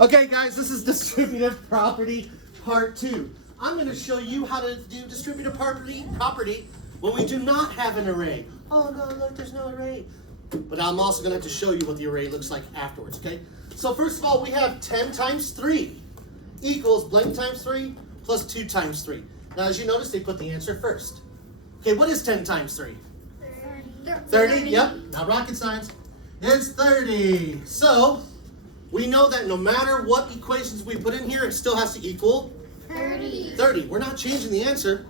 Okay, guys, this is distributive property part 2. I'm going to show you how to do distributive property when we do not have an array. Oh, no, look, there's no array. But I'm also going to have to show you what the array looks like afterwards, okay? So first of all, we have 10 times 3 equals blank times 3 plus 2 times 3. Now, as you notice, they put the answer first. Okay, what is 10 times 3? 30, yep, not rocket science. It's 30. So, we know that no matter what equations we put in here, it still has to equal 30. 30. We're not changing the answer.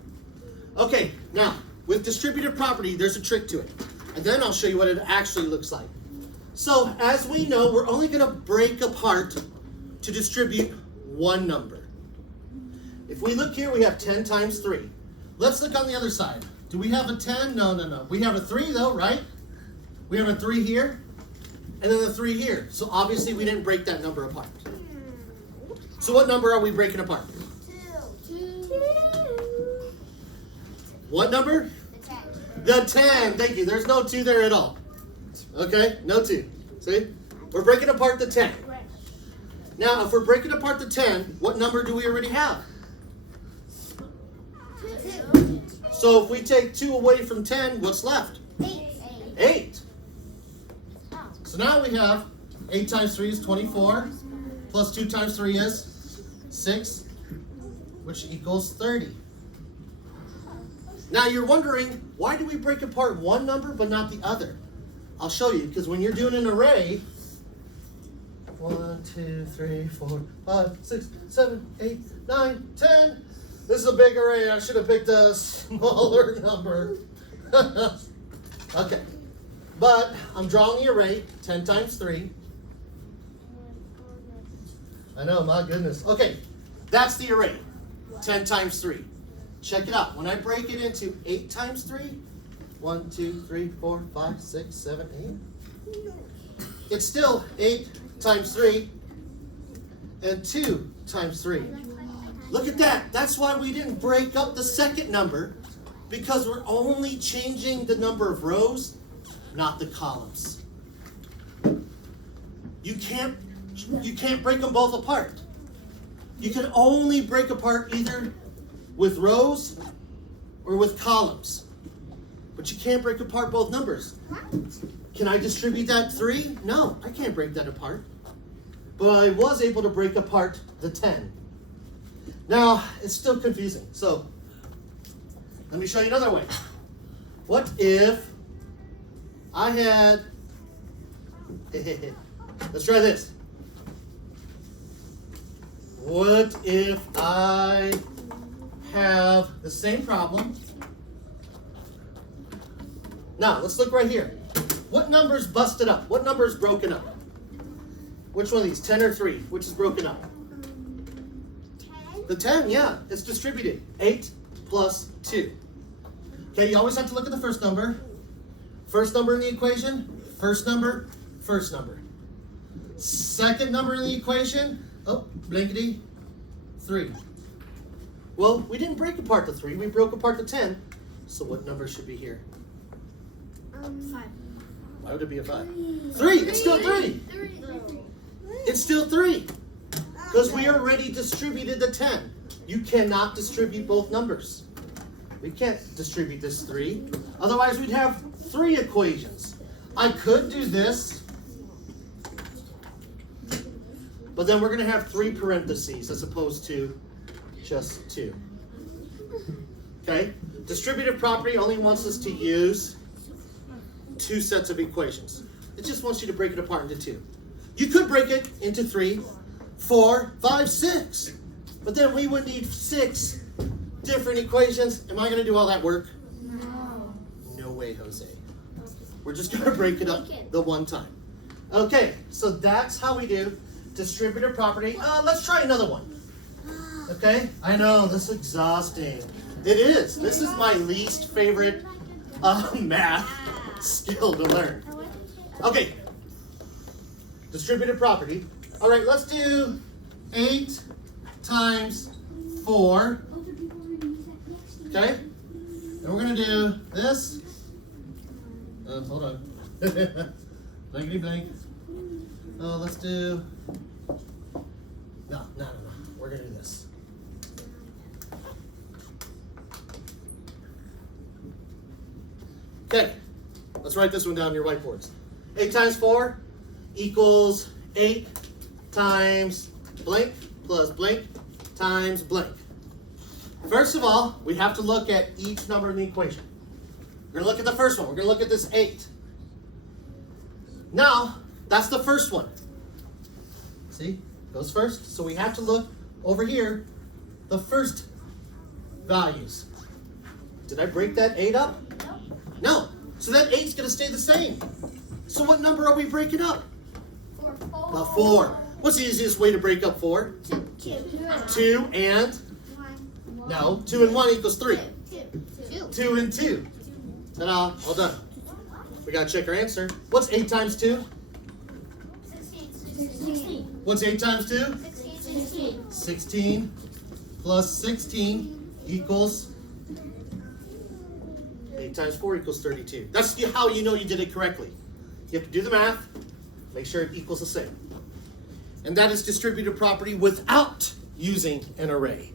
Okay, now, with distributive property, there's a trick to it. And then I'll show you what it actually looks like. So, as we know, we're only going to break apart to distribute one number. If we look here, we have 10 times 3. Let's look on the other side. Do we have a 10? No. We have a 3 though, right? We have a 3 here, and then the 3 here. So obviously we didn't break that number apart. So what number are we breaking apart? 2. What number? The 10. Thank you. There's no 2 there at all. Okay, no 2. See? We're breaking apart the 10. Now, if we're breaking apart the 10, what number do we already have? 2. So if we take 2 away from 10, what's left? 8. So now we have 8 times 3 is 24, plus 2 times 3 is 6, which equals 30. Now you're wondering, why do we break apart one number but not the other? I'll show you, because when you're doing an array, 1, 2, 3, 4, 5, 6, 7, 8, 9, 10. This is a big array. I should have picked a smaller number. Okay. But I'm drawing the array, 10 times 3. I know, my goodness. Okay, that's the array, 10 times 3. Check it out. When I break it into 8 times 3, 1, 2, 3, 4, 5, 6, 7, 8. It's still 8 times 3 and 2 times 3. Look at that. That's why we didn't break up the second number, because we're only changing the number of rows, not the columns. You can't break them both apart. You can only break apart either with rows or with columns. But you can't break apart both numbers. Can I distribute that 3? No, I can't break that apart. But I was able to break apart the 10. Now, it's still confusing. So, let me show you another way. What if I had, let's try this. What if I have the same problem? Now, let's look right here. What number's busted up? What number's broken up? Which one of these, 10 or 3? Which is broken up? The 10, yeah, it's distributed. 8 plus 2. Okay, you always have to look at the first number. First number in the equation, first number, first number. Second number in the equation, oh, blankety, 3. Well, we didn't break apart the 3, we broke apart the 10. So what number should be here? 5. Why would it be a 5? 3, it's still 3. It's still 3. Because we already distributed the 10. You cannot distribute both numbers. We can't distribute this 3. Otherwise, we'd have 3 equations. I could do this. But then we're going to have 3 parentheses as opposed to just 2. Okay? Distributive property only wants us to use 2 sets of equations. It just wants you to break it apart into 2. You could break it into 3, 4, 5, 6. But then we would need 6 different equations. Am I going to do all that work? No. No way, Jose. We're just going to break it up the one time. Okay, so that's how we do distributive property. Let's try another one. Okay? I know, this is exhausting. It is. This is my least favorite math skill to learn. Okay. Distributive property. All right, let's do 8 times 4. Okay? And we're going to do this. Hold on. Blankety blank. Let's do Okay, let's write this one down on your whiteboards. 8 times 4 equals 8 times blank plus blank times blank. First of all, we have to look at each number in the equation. We're going to look at the first one. We're going to look at this 8. Now, that's the first one. See, goes first. So we have to look over here, the first values. Did I break that 8 up? No. So that 8's going to stay the same. So what number are we breaking up? 4. The 4. What's the easiest way to break up 4? 2 and? 1. No, 2 and 1 equals 3. 2. 2 and 2. Ta-da, all done. We got to check our answer. What's 8 times 2? 16. What's 8 times 2? 16. 16 plus 16 equals 8 times 4 equals 32. That's how you know you did it correctly. You have to do the math, make sure it equals the same. And that is distributive property without using an array.